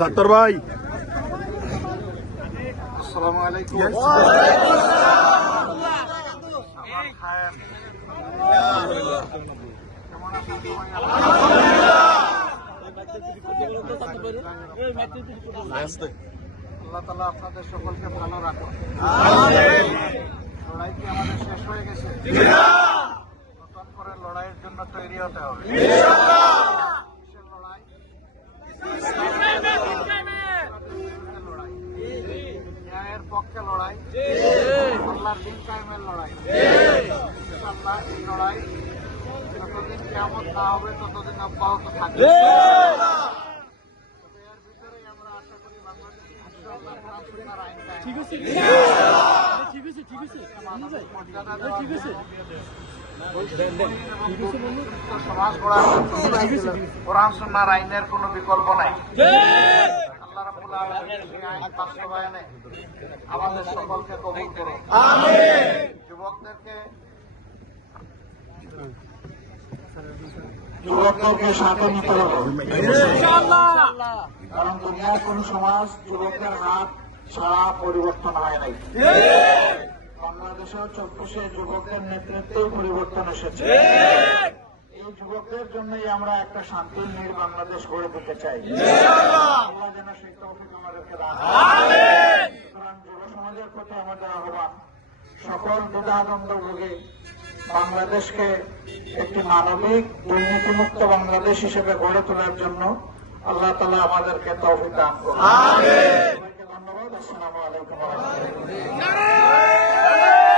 সাত্তর ভাই, আসসালামু আলাইকুম। আল্লাহ তাআলা আপনাদের সকলকে ভালো রাখুন। লড়াই কি আমাদের শেষ হয়ে গেছে? নতুন করে লড়াইয়ের জন্য তৈরি হতে হবে। লড়াই ন্যায়ের পক্ষে লড়াই, আল্লাহর দিন কায়েমের লড়াই। ইনশাআল্লাহ এই লড়াই যতদিন কিয়ামত না হবে ততদিন অব্যাহত থাকবে। এর ভিতরেই আমরা আশা করি বাংলাদেশ ইনশাআল্লাহ কোরআন সুন্নাহর আইন কায়েম সমাজ গড়ার কোরআন সুন্নাহর আইনের কোনো বিকল্প নাই। আল্লাহ রাব্বুল আলামিন এই আইন বাস্তবায়নে আমাদের সকলকে কবুল করুন। যুবকদেরকে সাথে নিতে হবে, কারণ দুনিয়ার কোন সমাজ যুবকদের হাত ছাড়া পরিবর্তন হয় নাই। বাংলাদেশেও 24 যুবকদের নেতৃত্বেই পরিবর্তন এসেছে। এই যুবকদের জন্যই আমরা একটা শান্তির নীড় বাংলাদেশ গড়ে দিতে চাই। আল্লাহ যেন সেই তৌফিক আমাদেরকে দান করেন। সুতরাং যুব সমাজের প্রতি আমাদের আহ্বান, সকল দ্বিধাদ্বন্দ্ব ভোগে বাংলাদেশকে একটি মানবিক দুর্নীতিমুক্ত বাংলাদেশ হিসেবে গড়ে তোলার জন্য আল্লাহ তাআলা আমাদেরকে তৌফিক দান করুন।